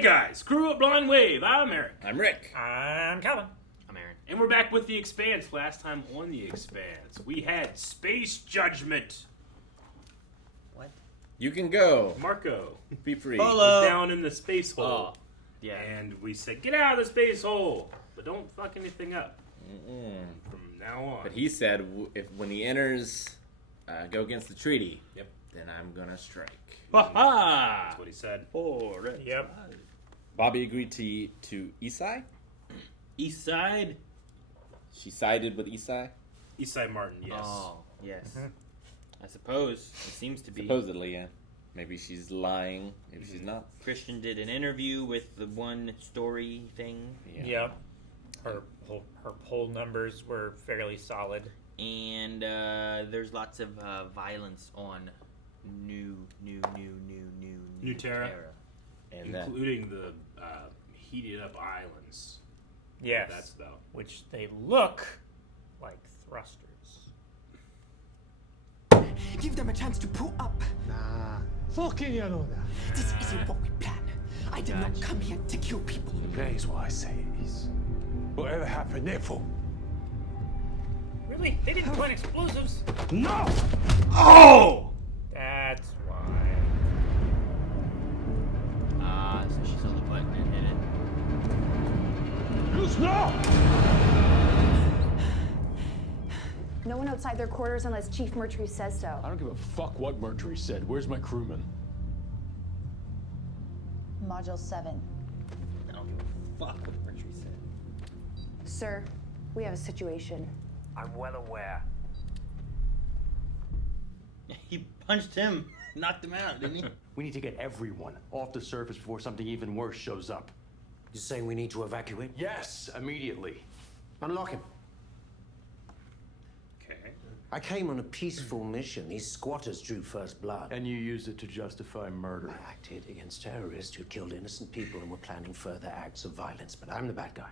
Hey guys, Screw Up Blind Wave. I'm Eric. I'm Rick. I'm Calvin. I'm Aaron. And we're back with The Expanse. Last time on The Expanse, we had Space Judgment. What? You can go. Marco Be free. was down in the space hole. Oh, yeah. And we said, get out of the space hole, but don't fuck anything up. From now on. But he said when he enters, go against the treaty. Yep. Then I'm gonna strike. Ha-ha! That's what he said. Yep. Bobby agreed to Isai. East Side? She sided with Isai. East Side Martin, yes. Oh, yes. I suppose. It seems to be. Supposedly, yeah. Maybe she's lying. Maybe she's not. Christian did an interview with the one story thing. Yeah. Yep. Her poll numbers were fairly solid. And there's lots of violence on New Terra. And that. Including the heated up islands. Yes. That's about. Which they look like thrusters. Give them a chance to pull up. Nah. Fucking you know that. This isn't what we planned. I did not come here to kill people. That is what I say it is. Whatever happened, therefore. Really? They didn't plant explosives? No! Oh! That's why. So she saw the button and hit it. Use no! No one outside their quarters unless Chief Mercury says so. I don't give a fuck what Mercury said. Where's my crewman? Module 7. I don't give a fuck what Mercury said. Sir, we have a situation. I'm well aware. He punched him, knocked him out, didn't he? We need to get everyone off the surface before something even worse shows up. You're saying we need to evacuate? Yes, immediately. Unlock him. Okay. I came on a peaceful mission. These squatters drew first blood. And you used it to justify murder. I acted against terrorists who killed innocent people and were planning further acts of violence, but I'm the bad guy.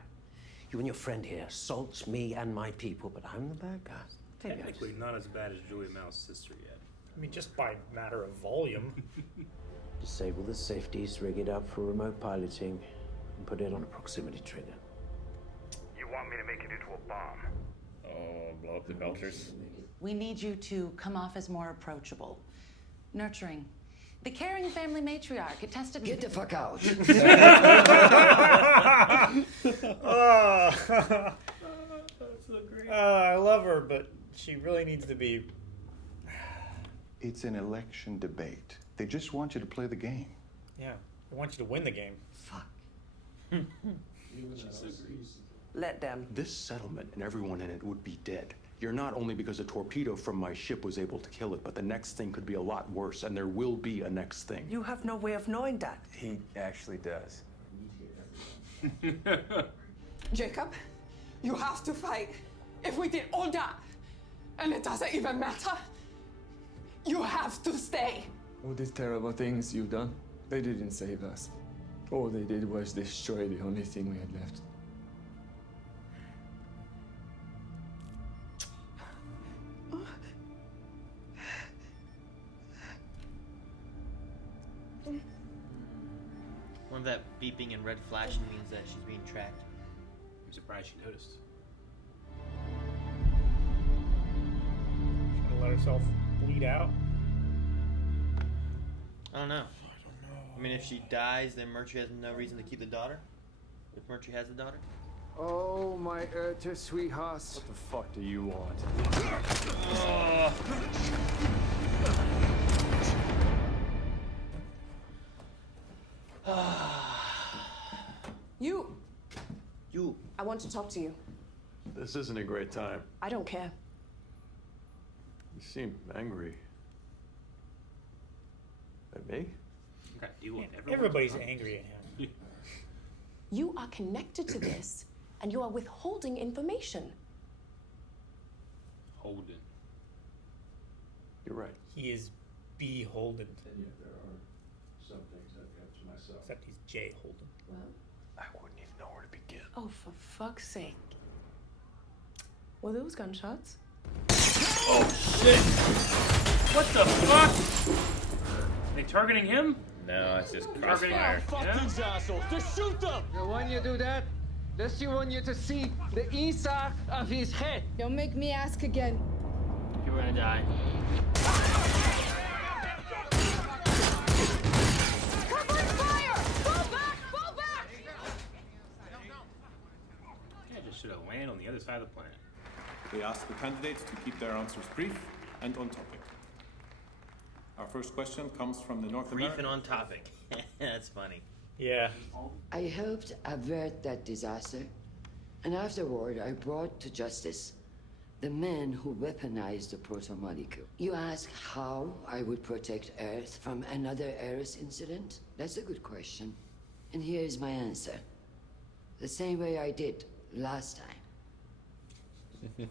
You and your friend here assault me and my people, but I'm the bad guy. Technically not as bad as Joey Mouse's sister yet. I mean, just by matter of volume. Disable the safeties, rig it up for remote piloting, and put it on a proximity trigger. You want me to make it into a bomb? Oh, blow up the belters. We need you to come off as more approachable, nurturing. The caring family matriarch attested. Get the fuck out! That's so great. I love her, but she really needs to be. It's an election debate. They just want you to play the game. Yeah, I want you to win the game. Fuck. Let them. This settlement and everyone in it would be dead. You're not only because a torpedo from my ship was able to kill it, but the next thing could be a lot worse, and there will be a next thing. You have no way of knowing that. He actually does. Jacob, you have to fight. If we did all that, and it doesn't even matter, you have to stay. All these terrible things you've done, they didn't save us. All they did was destroy the only thing we had left. One of that beeping and red flashing means that she's being tracked. I'm surprised she noticed. She's gonna let herself bleed out. I don't know. I mean, if she dies, then Mercury has no reason to keep the daughter? If Mercury has the daughter? Oh, my Erta sweethearts. What the fuck do you want? You. I want to talk to you. This isn't a great time. I don't care. You seem angry. At me? Okay, you want Everybody's angry at him. You are connected to this, and you are withholding information. Holden. You're right. He is beholden. And yet there are some things I've kept to myself. Except he's Jay Holden. Well, I wouldn't even know where to begin. oh, for fuck's sake. Were those gunshots? Oh shit! What the fuck? They targeting him? No, it's just Carving. crossfire. Fuck Yeah. these assholes. Just shoot them. When you do that, does she want you to see the inside of his head? Don't make me ask again. People are gonna die. Cover fire! Fall back! Fall back! Yeah, just should have landed on the other side of the planet. We ask the candidates to keep their answers brief and on topic. Our first question comes from the North Brief American. and on topic. That's funny. Yeah. I helped avert that disaster, and afterward I brought to justice the men who weaponized the proto-molecule. You ask how I would protect Earth from another Eris incident? That's a good question. And here is my answer. The same way I did last time.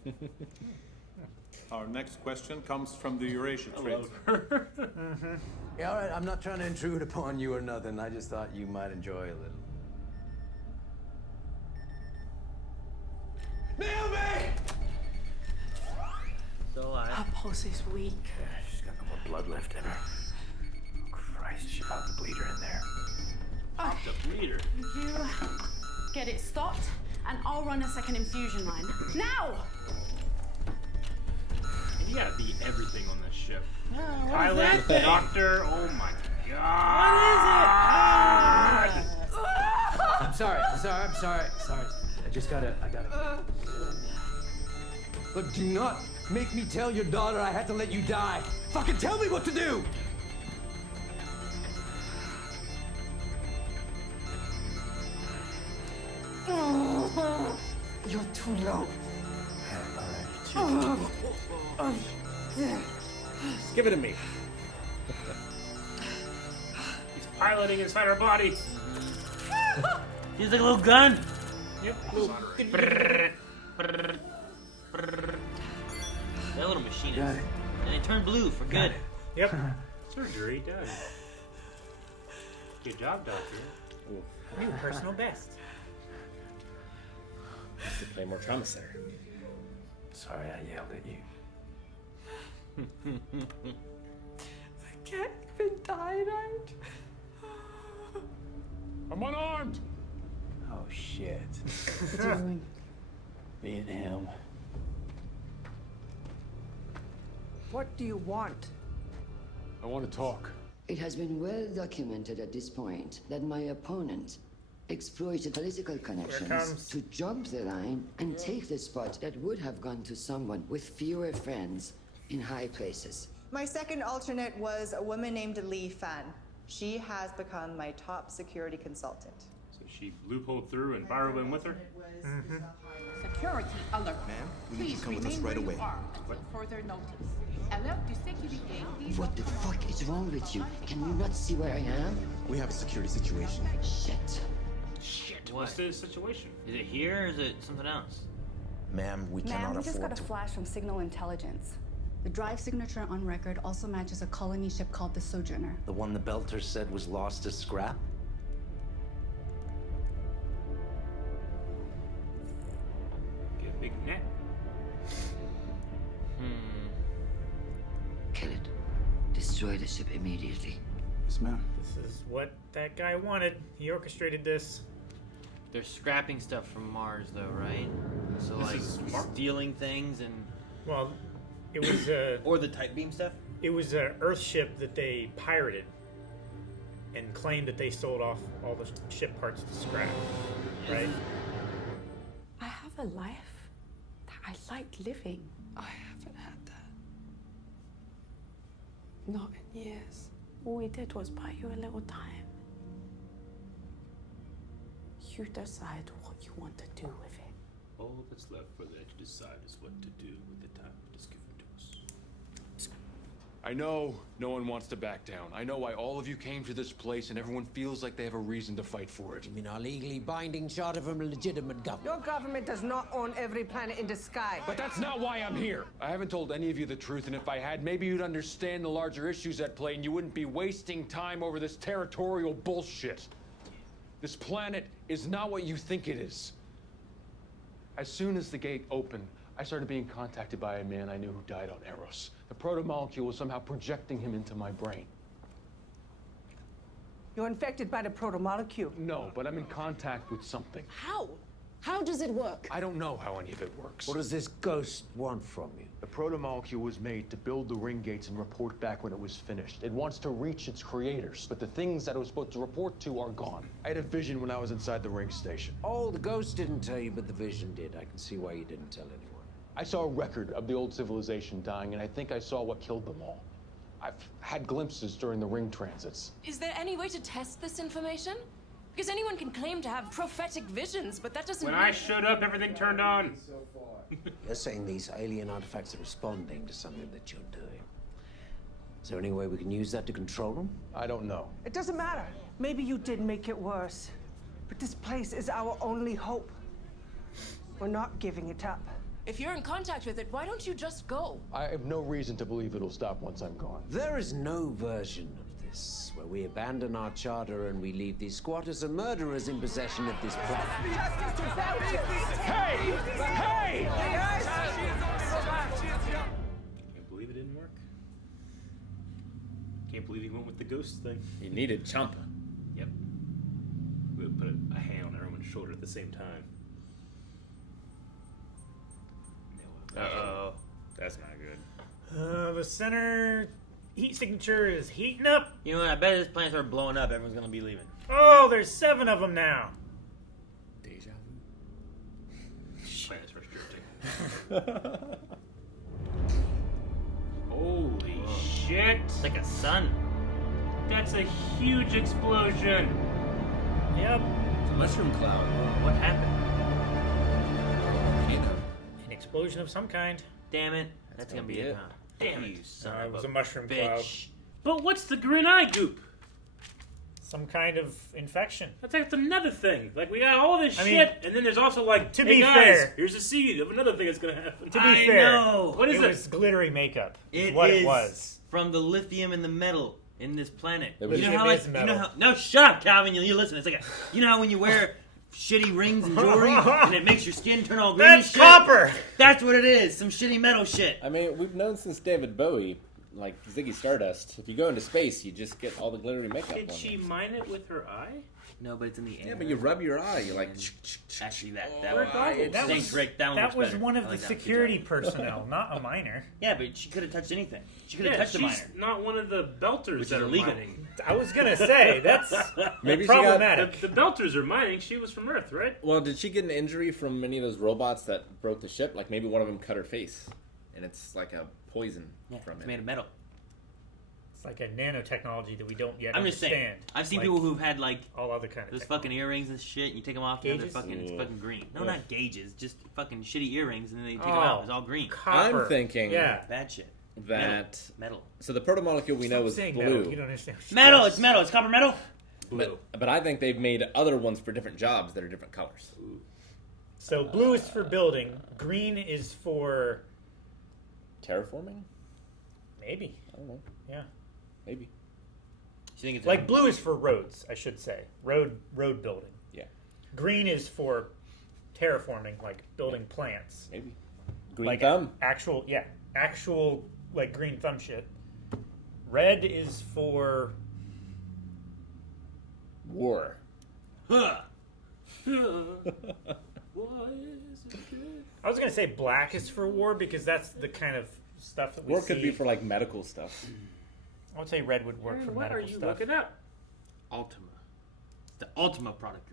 Our next question comes from the Eurasia Trade. Yeah, all right, I'm not trying to intrude upon you or nothing. I just thought you might enjoy a little. Naomi! Still alive. Her pulse is weak. She's got no more blood left in her. Oh, Christ, she about to bleed her in there. Pop the bleeder. You get it stopped, and I'll run a second infusion line. Now! You gotta be everything on this ship. what is Pilot, that thing? doctor, oh my god! I'm sorry. Sorry. I gotta. But do not make me tell your daughter I had to let you die. Fucking tell me what to do! You're too low. Just give it to me. He's piloting inside her body. He's like a little gun. Yep. That little machine Got is. it. And it turned blue for good. Yep. Surgery done. Good job, doctor. New personal best. Used to play more trauma center. Sorry I yelled at you. I can't even die right. I'm unarmed. Oh, shit. Doing. Being him. What do you want? I want to talk. It has been well documented at this point that my opponent exploited political connections comes. to jump the line and take the spot that would have gone to someone with fewer friends in high places. My second alternate was a woman named Lee Fan. She has become my top security consultant. So she loopholed through and Byron went with her? Security alert. Ma'am, we need you to come with us right away. Until further notice. Alert to security. What the fuck is wrong with you? Can you not see where I am? We have a security situation. Shit. Shit. What's the situation? Is it here or is it something else? Ma'am, we Ma'am, cannot we just afford got a to. flash from Signal Intelligence. The drive signature on record also matches a colony ship called the Sojourner. The one the Belter said was lost as scrap? Get a big net. Kill it. Destroy the ship immediately. Yes, ma'am. This is what that guy wanted. He orchestrated this. They're scrapping stuff from Mars, though, right? So, This like, is Mars? stealing things and. Well, it was or the type beam stuff? It was an Earth ship that they pirated and claimed that they sold off all the ship parts to scrap. Right? I have a life that I like living. I haven't had that. Not in years. All we did was buy you a little time. You decide what you want to do with it. All that's left for them to decide is what to do with the time that is given to us. I know no one wants to back down. I know why all of you came to this place and everyone feels like they have a reason to fight for it. You mean our legally binding charter from a legitimate government? Your government does not own every planet in the sky. But that's not why I'm here. I haven't told any of you the truth, and if I had, maybe you'd understand the larger issues at play and you wouldn't be wasting time over this territorial bullshit. This planet is not what you think it is. As soon as the gate opened, I started being contacted by a man I knew who died on Eros. The proto-molecule was somehow projecting him into my brain. You're infected by the protomolecule. No, but I'm in contact with something. How? How does it work? I don't know how any of it works. What does this ghost want from you? The protomolecule was made to build the ring gates and report back when it was finished. It wants to reach its creators, but the things that it was supposed to report to are gone. I had a vision when I was inside the ring station. Oh, the ghost didn't tell you, but the vision did. I can see why you didn't tell anyone. I saw a record of the old civilization dying, and I think I saw what killed them all. I've had glimpses during the ring transits. Is there any way to test this information? Because anyone can claim to have prophetic visions, but that doesn't When mean... I showed up, everything turned on. You're saying these alien artifacts are responding to something that you're doing. Is there any way we can use that to control them? I don't know. It doesn't matter. Maybe you did make it worse. But this place is our only hope. We're not giving it up. If you're in contact with it, why don't you just go? I have no reason to believe it'll stop once I'm gone. There is no version of this where we abandon our charter and we leave these squatters and murderers in possession of this planet. Hey! Hey! Can't believe it didn't work. Can't believe he went with the ghost thing. He needed Champa. Yep. We would put a hand on everyone's shoulder at the same time. Uh-oh. That's not good. The center heat signature is heating up. You know what? I bet this planet started blowing up. Everyone's gonna be leaving. Oh, there's 7 of them now. Deja vu. Planet's first drifting. Holy shit. It's like a sun. That's a huge explosion. Yep. It's a mushroom cloud. What happened? An explosion of some kind. Damn it. That's gonna be it, huh? Damn it. You son It of was a mushroom bitch. cloud. But what's the green eye goop? Some kind of infection. That's another thing. Like, we got all this I shit, mean, and then there's also, like, to hey be guys, fair- here's a seed of another thing that's gonna happen. To be fair, know. What is it it? was glittery makeup. It What is it was. from the lithium and the metal in this planet. It was- You know how Lithium is you metal. know how, no, shut up, Calvin. You listen. It's like you know how when you wear shitty rings and jewelry and it makes your skin turn all green. That's and shit? copper. That's what it is. Some shitty metal shit. I mean, we've known since David Bowie, like Ziggy Stardust, if you go into space, you just get all the glittery makeup Did on she you. mine it with her eye? No, but it's in the air. Yeah, but you rub your eye, you're like... Actually, that Rick Owens. That thanks, was, Rick. That one that looks was better. one I of the like that one. Good security job. personnel, not a miner. Yeah, but she could have touched anything. She could have Yeah, touched a she's miner. not one of the belters Which that is are illegal. mining. I was gonna say that's Maybe she got- problematic. The belters are mining. She was from Earth, right? Well, did she get an injury from any of those robots that broke the ship? Like, maybe one of them cut her face, and it's like a poison Yeah, from it's it. made of metal. It's like a nanotechnology that we don't yet I'm just understand. saying. I've seen Like people who've had like all other kind of those technology. fucking earrings and shit. And you take them off, and they're Gauges? fucking it's Ooh. fucking green. No, Ugh. not gauges. Just fucking shitty earrings, and then they take them Oh, out. It's all green. copper. I'm thinking Yeah. Bad shit. that... Metal. So the protomolecule we know is Saying blue. metal. You don't understand. Metal. It's metal. It's copper metal. Blue. But I think they've made other ones for different jobs that are different colors. So blue is for building. Green is for Terraforming? maybe. I don't know. Yeah. Maybe. You think it's Like blue is for roads, I should say. Road building. Yeah. Green is for terraforming, like building plants. Maybe. Green Like thumb. actual like green thumb shit. Red is for War. Huh. I was gonna say black is for war because that's the kind of stuff that we War see. could be for like medical stuff. I would say red would work Aaron, for what medical are you stuff. looking up? Ultima. The Ultima product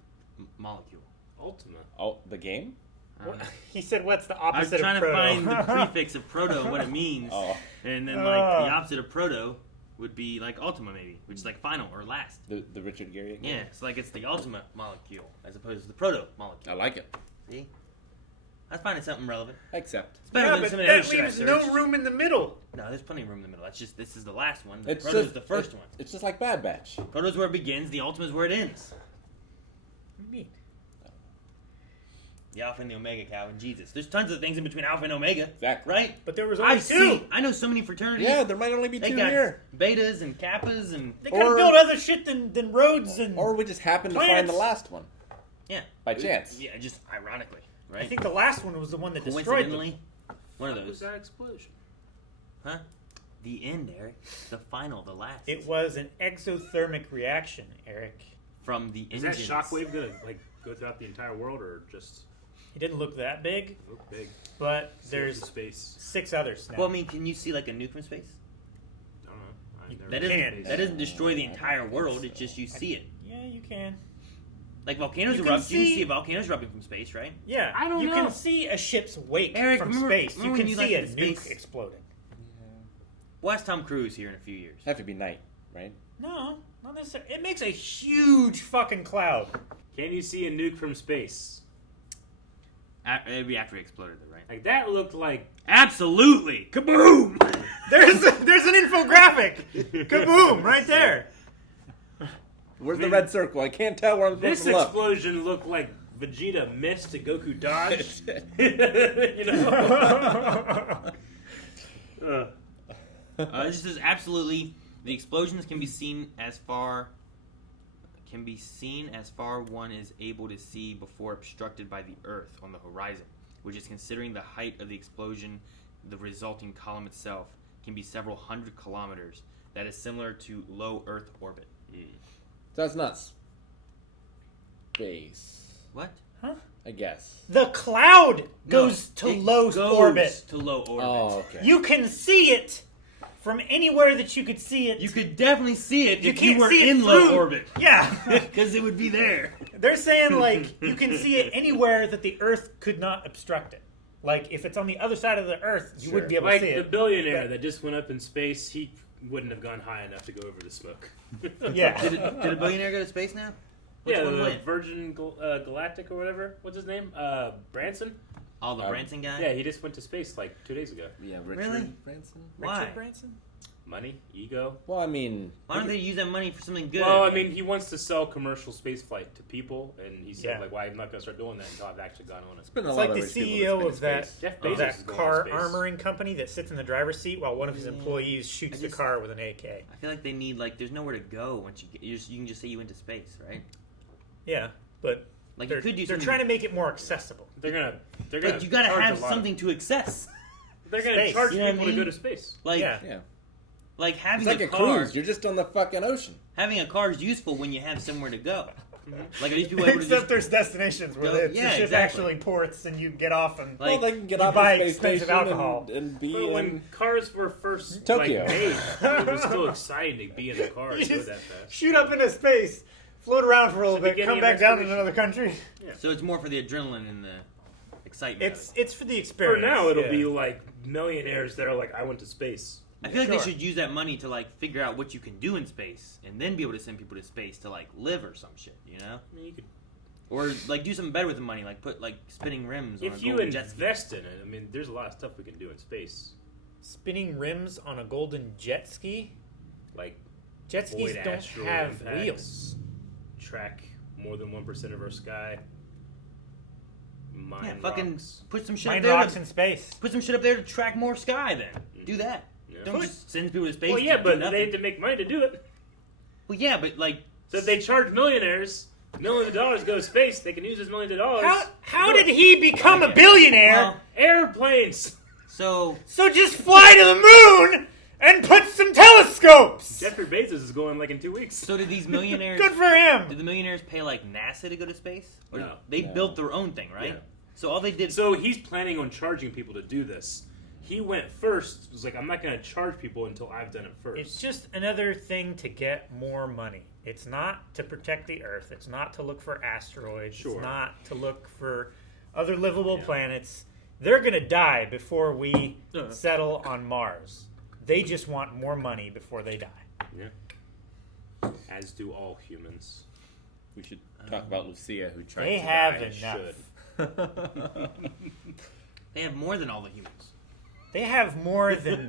molecule. Ultima. Oh, the game? What? He said, "What's the I was opposite trying of to proto?" find the prefix of proto and what it means, Oh. and then like the opposite of proto would be like Ultima maybe, which is like final or last. The Richard Garriott game? Yeah, it's like it's the ultimate molecule as opposed to the proto molecule. I like it. See, I was finding something relevant. Except. It's better Yeah, than but some of the other that shit I leaves no searched. room in the middle. No, there's plenty of room in the middle. That's just this is the last one. The It's proto's just, the first one. It's just like Bad Batch. Proto's where it begins. The ultimate's where it ends. What do you mean? The Alpha and the Omega, Calvin. Jesus, there's tons of things in between Alpha and Omega. Exactly. Right? But there was only I've two. seen. I know so many fraternities. Yeah, there might only be They two got here. betas and kappas and They could have built other shit than roads and. Or we just happened to find plants. the last one. yeah, By chance. Yeah, just ironically, right? I think the last one was the one that destroyed them. Coincidentally, one of What was those. that explosion? Huh? The end, Eric. The final, the last. It was an exothermic reaction, Eric. From the Is engines. that shockwave gonna like go throughout the entire world or just? It didn't look that big. It looked big. But See there's space. 6 others now. Well, I mean, can you see like a nuke from space? I don't know. I've never That seen doesn't, space. that doesn't destroy the entire world. It's just you see it. Yeah, you can. Like volcanoes You can erupt. You can see- see volcanoes erupting from space, right? Yeah, I don't you know. can see a ship's wake Eric, from remember- space. remember You when can you see a left nuke space? exploding. We'll ask Tom Cruise here in a few years. Have to be night, right? No, not necessarily. It makes a huge fucking cloud. Can you see a nuke from space? It'd be after it exploded, though, right? Like that looked like Absolutely! Kaboom! There's an infographic. Kaboom! Right there. Where's the red circle? I can't tell where I'm supposed this to look. explosion looked like Vegeta missed to Goku dodged. You know. This is absolutely the explosions can be seen as far one is able to see before obstructed by the Earth on the horizon, which is considering the height of the explosion, the resulting column itself can be several hundred kilometers. That is similar to low Earth orbit. That's not space. What? Huh? I guess. The cloud goes to it low goes orbit. To low orbit. Oh, okay. You can see it from anywhere that you could see it. You could definitely see it if you can't were see it in low through- orbit. Yeah. Because it would be there. They're saying, like, you can see it anywhere that the Earth could not obstruct it. Like, if it's on the other side of the Earth, you wouldn't be able Like to see the it. billionaire But- that just went up in space, he wouldn't have gone high enough to go over the smoke. Yeah. Did a billionaire go to space now? Which yeah, one the went? Virgin Galactic or whatever. What's his name? Branson? Oh, the Branson guy? Yeah, he just went to space like 2 days ago. Yeah, Richard Really? Branson. Why? Richard Branson? Money, ego. Well, I mean, Why don't they use that money for something good? Well, I mean, he wants to sell commercial space flight to people, and he said, Yeah. like, "Why I'm not going to start doing that until I've actually gone on it." been a It's lot like of the rich people CEO that's of been in that, space. Jeff of Bezos that is going car to space. armoring company that sits in the driver's seat while one of his employees shoots the car with an AK. I feel like they need, like, there's nowhere to go once you get, you can just say you went to space, right? Yeah, but Like, they're, you could do they're something. trying to make it more accessible. They're gonna But you gotta charge have a lot something to access. They're gonna Space. charge You know what I people to mean? go to space. Like, Yeah. like It's having like a a car. cruise. You're just on the fucking ocean. Having a car is useful when you have somewhere to go. Like, are these people able to Except just there's destinations where go- the yeah, ship exactly. actually ports and you get off and Like, Well, they can get you off buy the space expensive station alcohol. and be But when in cars were first Tokyo. like, made, it was still exciting to be in a car you and go just that fast. shoot up into space, float around for a little the bit, beginning come of back down to expedition. another country. So it's more for the adrenaline and the excitement. It's for the For experience. now, it'll yeah. be like millionaires that are like, "I went to space." I feel like Sure. they should use that money to like figure out what you can do in space, and then be able to send people to space to like live or some shit, you know? I mean, you could, Or like do something better with the money, like put like spinning rims on a if you golden jet ski. invest in it, I mean, there's a lot of stuff we can do in space. Spinning rims on a golden jet ski. Like Jet skis avoid don't asteroid have impacts, wheels. Track more than 1% of our sky. Mine Yeah, fucking rocks. put some shit Mine up there. rocks to, in space. Put some shit up there to track more sky. Then do that. Yeah. Don't just send people to space. Well, to yeah, do but nothing. they need to make money to do it. Well, yeah, but like, So if they charge millionaires millions of dollars to go to space, they can use those millions of dollars. How did he become a billionaire? Well, Airplanes. so So just fly to the moon and put some telescopes. Jeffrey Bezos is going like in 2 weeks. so did these millionaires? Good for him. Did the millionaires pay like NASA to go to space? Or No. they built their own thing, right? Yeah. So all they did. So he's planning on charging people to do this. He went first. Was like, I'm not going to charge people until I've done it first. It's just another thing to get more money. It's not to protect the Earth. It's not to look for asteroids. Sure. It's not to look for other livable planets. They're going to die before we settle on Mars. They just want more money before they die. Yeah. As do all humans. We should talk about Lucia, who tried They to have die. enough. They have more than all the humans. They have more than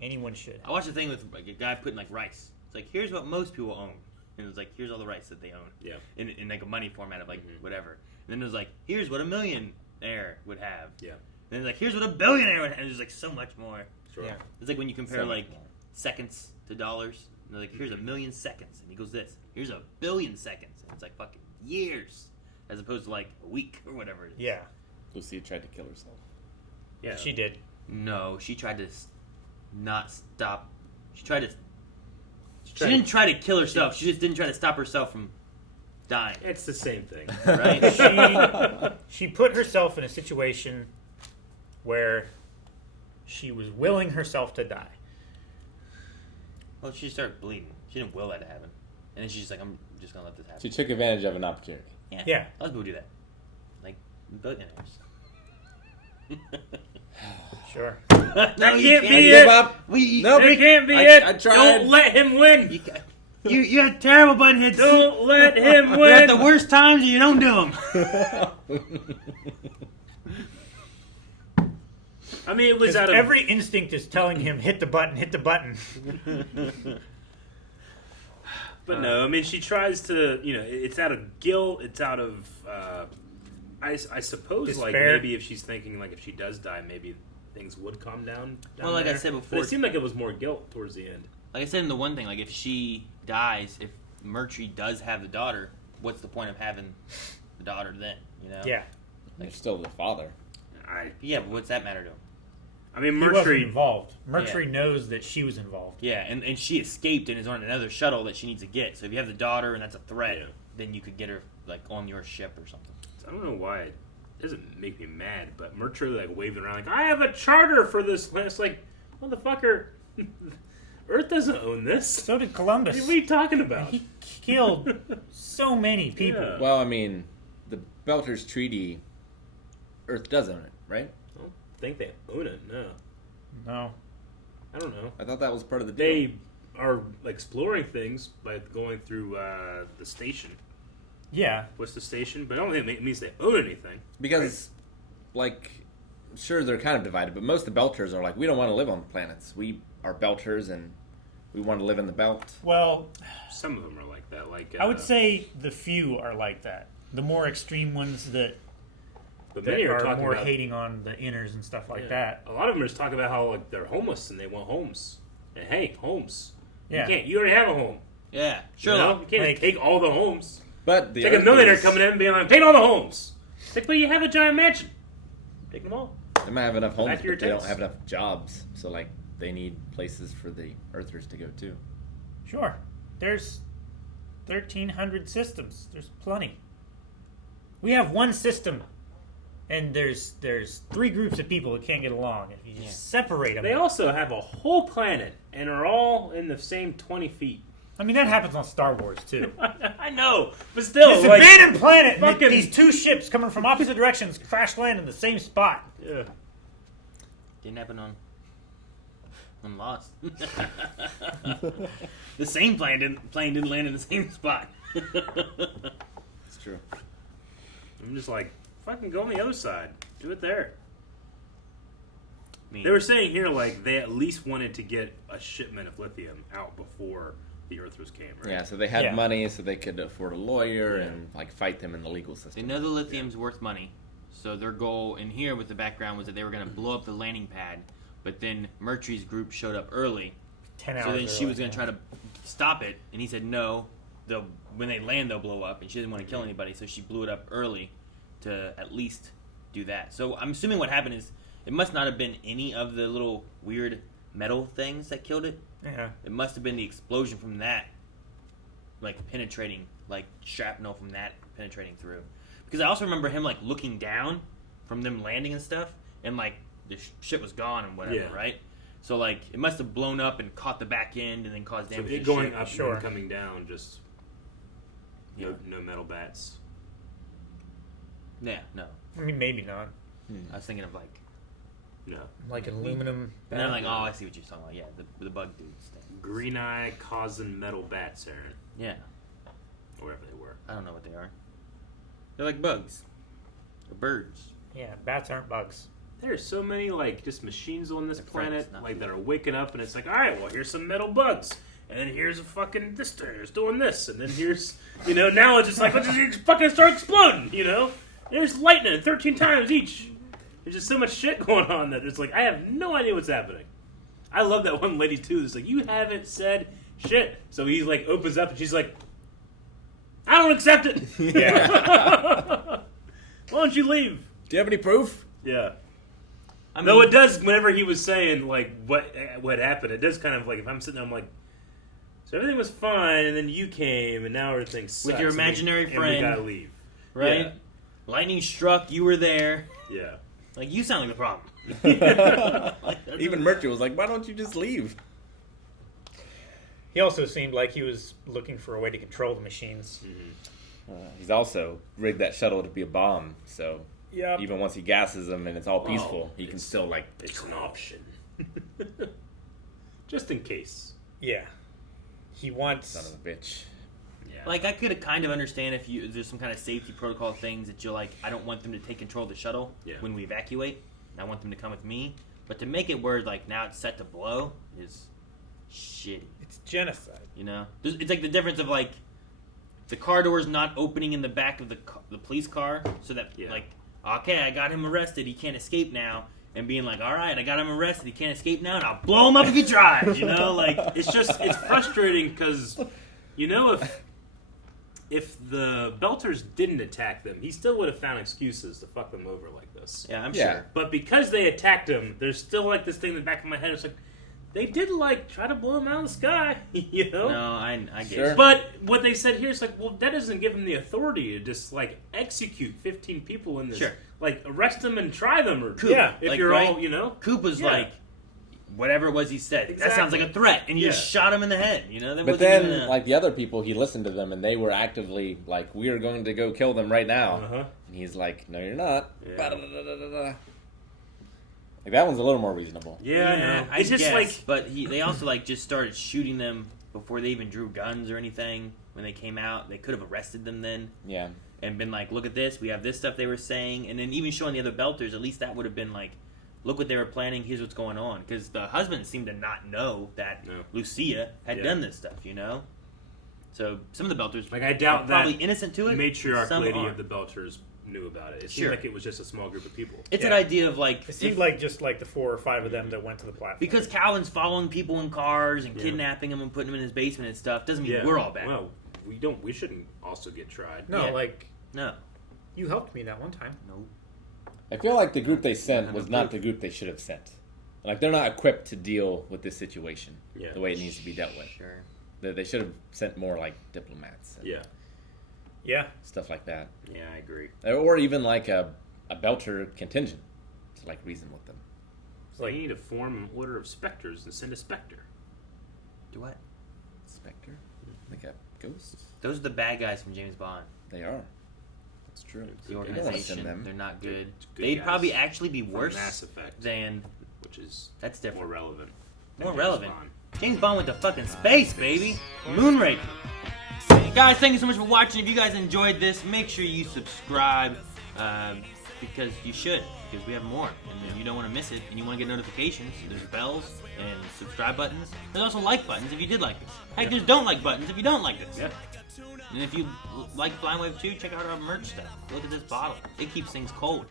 anyone should. I watched a thing with like a guy putting like rice. It's like, here's what most people own. And it was like, here's all the rice that they own. Yeah. In like a money format of like whatever. And then it was like, here's what a millionaire would have. Yeah. And then it's like, here's what a billionaire would have. And there's like so much more. Sure. Yeah. It's like when you compare So much like more. seconds to dollars. And they're like, here's a million seconds. And he goes this. Here's a billion seconds. And it's like fucking years. As opposed to like a week or whatever it is. Yeah. Lucia tried to kill herself. Yeah. She did. No, she tried to not stop. She didn't try to kill herself. She just didn't try to stop herself from dying. It's the same thing. Right? She put herself in a situation where she was willing herself to die. Well, she started bleeding. She didn't will that to happen. And then she's just like, I'm just going to let this happen. She took advantage of an opportunity. Yeah. A lot of people do that. Like, billionaires. Sure. That can't be give it. up. Nope. That can't be it. I tried. Don't let him win. You had terrible button hits. Don't let him You're at win. the worst times and you don't do them. I mean, it was 'Cause out of every instinct is telling him, hit the button, hit the button. But no, I mean, she tries to, it's out of guilt. It's out of, I suppose, Despair. like, maybe if she's thinking, like, if she does die, maybe things would calm down Well, like I there. said But before- it seemed like it was more guilt towards the end. Like I said in the one thing, like if she dies, if Mercury does have the daughter, what's the point of having the daughter then? You know? Yeah. You're still the father. Yeah, but what's that matter to him? I mean, He wasn't Mercury involved. Mercury knows that she was involved. Yeah, and she escaped and is on another shuttle that she needs to get. So if you have the daughter and that's a threat, then you could get her like on your ship or something. I don't know why it doesn't make me mad, but Mercury like waving around like, I have a charter for this planet. It's like, motherfucker, Earth doesn't own this. So did Columbus. What are you talking about? He killed so many people. Yeah. Well, I mean, the Belters Treaty, Earth does own it, right? I don't think they own it, no. No. I don't know. I thought that was part of the deal. They are exploring things by going through the station. Yeah. What's the station? But I don't think it means they own anything. Because, like, sure, they're kind of divided, but most of the Belters are like, we don't want to live on planets. We are Belters, and we want to live in the belt. Well, some of them are like that. Like I would say the few are like that. The more extreme ones that many are are talking more about- hating on the inners and stuff like Yeah. that. A lot of them are just talking about how like they're homeless and they want homes. And hey, homes. Yeah. You can't. You already have a home. Yeah, sure. You know? You can't Like- take all the homes. But the it's like a Earth millionaire is- coming in and being like, take all the homes. It's like, but you have a giant mansion. Take them all. They might have enough homes, Back to your but they don't tents. have enough jobs. So, like, they need places for the Earthers to go to. Sure. There's 1,300 systems. There's plenty. We have one system, and there's 3 groups of people that can't get along. If you just separate them. They also have a whole planet and are all in the same 20 feet. I mean, that happens on Star Wars, too. I know, but still. This like, abandoned planet, and fucking- these 2 ships coming from opposite directions crash land in the same spot. Yeah. Didn't happen on Lost. The same plane didn't land in the same spot. It's true. I'm just like, fucking go on the other side. Do it there. I mean, They were saying here, like, they at least wanted to get a shipment of lithium out before the Earthers came, right? Yeah, so they had Yeah. money so they could afford a lawyer and, like, fight them in the legal they system. know the lithium's worth money, so their goal in here with the background was that they were going to blow up the landing pad, but then Mercury's group showed up early. 10 So hours then she early, was going to yeah. try to stop it, and he said no. When they land, they'll blow up, and she didn't want to kill anybody, so she blew it up early to at least do that. So I'm assuming what happened is it must not have been any of the little weird metal things that killed it. Yeah. It must have been the explosion from that, like penetrating, like shrapnel from that penetrating through. Because I also remember him like looking down from them landing and stuff, and like the shit was gone and whatever, Yeah. right? So like it must have blown up and caught the back end and then caused So damage. it to going the up ship. and then coming down, just no metal bats. Yeah, no. I mean, maybe not. I was thinking of like No. Like an aluminum. And I'm like, oh, I see what you're talking about. Yeah, the bug dudes. Thing. Green eye causing metal bats, Aaron. Yeah. Or whatever they were. I don't know what they are. They're like bugs. Or birds. Yeah, bats aren't bugs. There's so many like just machines on this They're planet friends, not like that are waking up and it's like, all right, well here's some metal bugs, and then here's a fucking this there's doing this, and then here's now it's just like let's just fucking start exploding, There's lightning 13 times each. There's just so much shit going on that it's like I have no idea what's happening. I love that one lady too. That's like, you haven't said shit. So he like opens up and she's like, I don't accept it. Yeah. Why don't you leave? Do you have any proof? Yeah. I mean, no, it does. Whenever he was saying like what happened, it does kind of like if I'm sitting there, I'm like, so everything was fine, and then you came, and now everything sucks. with your imaginary and friend, we gotta leave, right? Yeah. Lightning struck. You were there. Yeah. Like you sound like the problem. Even Merchant was like, "Why don't you just leave?" He also seemed like he was looking for a way to control the machines. He's also rigged that shuttle to be a bomb, so Yep. even once he gasses them and it's all peaceful, he can still like. It's an option, just in case. Yeah, he wants. Son of a bitch. Yeah. Like I could kind of understand if there's some kind of safety protocol things that you're like, I don't want them to take control of the shuttle when we evacuate. I want them to come with me. But to make it where like now it's set to blow is shitty. It's genocide. You know, it's like the difference of like the car doors not opening in the back of the police car, so that like, okay, I got him arrested, he can't escape now, and being like, all right, I got him arrested, he can't escape now, and I'll blow him up if he tries. You know, like it's frustrating because you know if the Belters didn't attack them, he still would have found excuses to fuck them over like this. Yeah, I'm sure. But because they attacked him, there's still like this thing in the back of my head. It's like they did like try to blow him out of the sky, you know? No, I get it. But what they said here is like, well, that doesn't give him the authority to just like execute 15 people in this. Sure. Like arrest them and try them, or Coop, if like, you're right? all, you know. Coop was like, whatever it was he said, that sounds like a threat, and you just shot him in the head. You know. That But wasn't then, even like the other people, he listened to them, and they were actively like, "We are going to go kill them right now." And he's like, "No, you're not." Yeah. Like that one's a little more reasonable. Yeah, I know. I It's just guess, like- but they also like just started shooting them before they even drew guns or anything. When they came out, they could have arrested them then. Yeah. And been like, look at this, we have this stuff they were saying, and then even showing the other Belters, at least that would have been like, look what they were planning, here's what's going on. Because the husband seemed to not know that Lucia had done this stuff, you know? So some of the Belters Like I doubt are that probably innocent to it. matriarch some lady aren't. of the Belters knew about it. It Sure. seemed like it was just a small group of people. It's an idea of like... It seemed like just like the 4 or 5 of them that went to the platform. Because Calvin's following people in cars and kidnapping them and putting them in his basement and stuff doesn't mean we're all bad. Well, we shouldn't also get tried. No, like no. You helped me that one time. No. I feel like the group they sent was not the group they should have sent. Like they're not equipped to deal with this situation the way it needs to be dealt with. Sure. They should have sent more like diplomats. And Yeah. stuff like that. Yeah, I agree. Or even like a Belter contingent to like reason with them. So they need to form an order of specters and send a specter. Do what? Spectre? Like a ghost? Those are the bad guys from James Bond. They are. That's true. The You don't wanna organization, send them. they're not good. Good They'd guys probably actually be from worse Mass Effect, than... which is That's different. more relevant. More than relevant. James Bond. James Bond went to fucking space, baby. Moonraker. Guys, thank you so much for watching. If you guys enjoyed this, make sure you subscribe because you should, because we have more, and you don't want to miss it, and you want to get notifications. There's bells and subscribe buttons. There's also like buttons if you did like this. Heck, there's don't like buttons if you don't like this. Yeah. And if you like Blind Wave 2, check out our merch stuff. Look at this bottle. It keeps things cold.